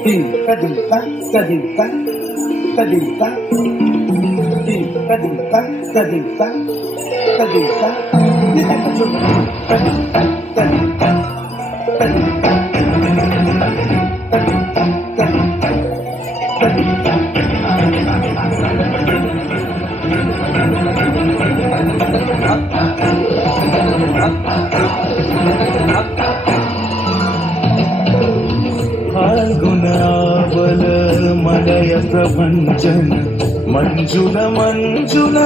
Kadimpa, kadimpa, kadimpa. Kadimpa, kadimpa, kadimpa. Kadimpa, kadimpa, kadimpa, kadimpa. हृदय प्रवंचन मंजुल मंजुल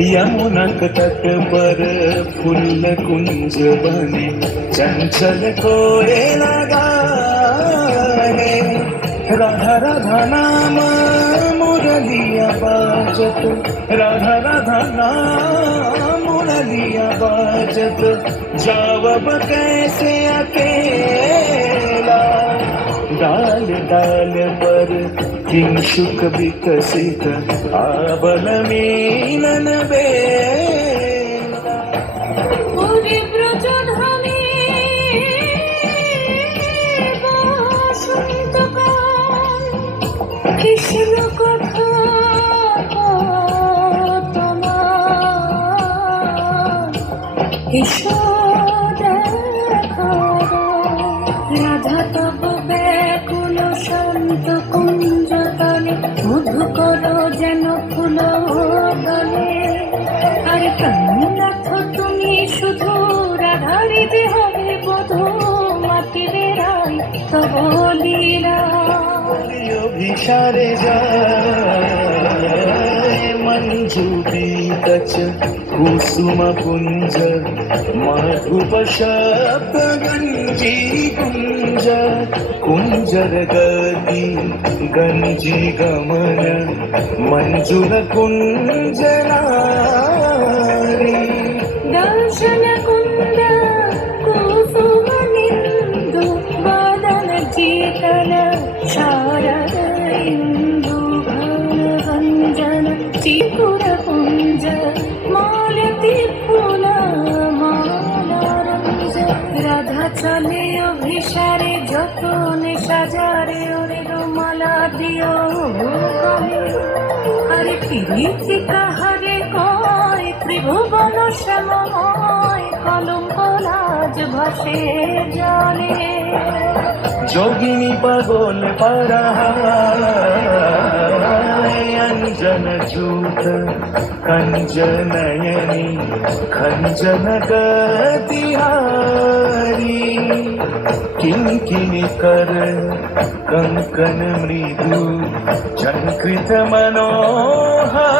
यमुन तट पर full कुंज बने, चंचल को राधा राधा नाम मुरलिया बाजत, राधा राधा नाम मुरलिया बाजत। जाव कैसे अकेला? डाल डाल पर किंशुक विकसित आबल मीनन बेला ওরে ব্রজধামে বসন্তকাল কৃষ্ণ কথা তোমার এসো আরে কান্নাথ তুমি শুধু রাধারে হবে বধু মাটি বেড়াই তব লীলা অভিসারে যায় মঞ্জু বিকচ কুসুম পুঞ্জ মাধুপ গঞ্জি কুঞ্জ, কুঞ্জর গতি গঞ্জি গমন মঞ্জুর दर्शनकुन्द कुसुमनिन्दु वदनचेतन शारद इन्दु भवञ्जन त्रिपुरपुञ्ज मालतिपुला मालारञ्ज রাধা চলে অভিসারে যতন সাজারে ওরে রোমালা দিও আরে পিরিতি কাহার ত্রিভুবন শ্যামময় কলঙ্ক লাজ ভাসে জলে। যোগিনী পাগল পারা অঞ্জন জূত কঞ্জনয়নি খঞ্জন গতিহারি কিঙ্কিনি কর, কঙ্কন মৃদু ঝঙ্কৃত মনোহারি।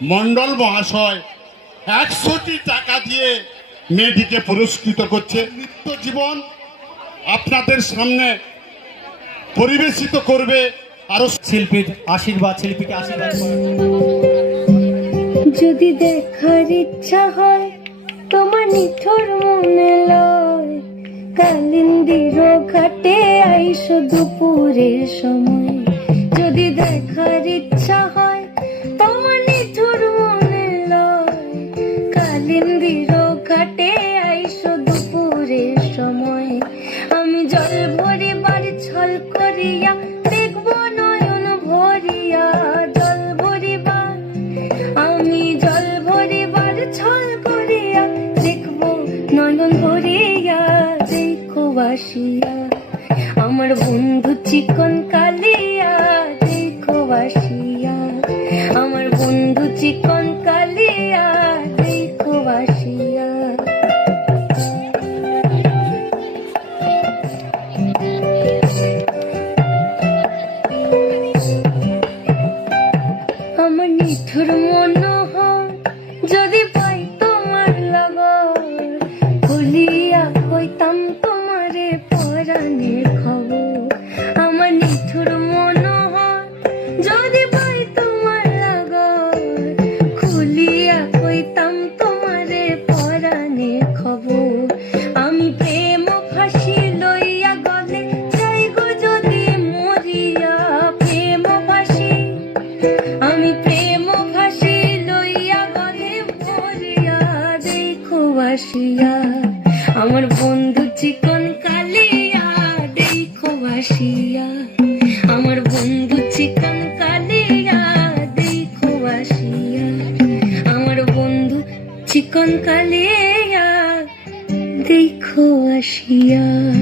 মন্ডল মহাশয় একশোটি টাকা দিয়ে মেয়েটিকে পুরস্কৃত করছে। নিত্য জীবন আপনাদের সামনে পরিবেশিত করবে আরও শিল্পীর আশীর্বাদ শিল্পীকে আশীর্বাদ। যদি দেখার ইচ্ছা হয় তোমার নিঠুর মনে লয়। কালিন্দির ঘাটে আইসো দুপুরের সময়। যদি দেখার ইচ্ছা জল ভরিবার ছল কালে দেখো আসিয়া।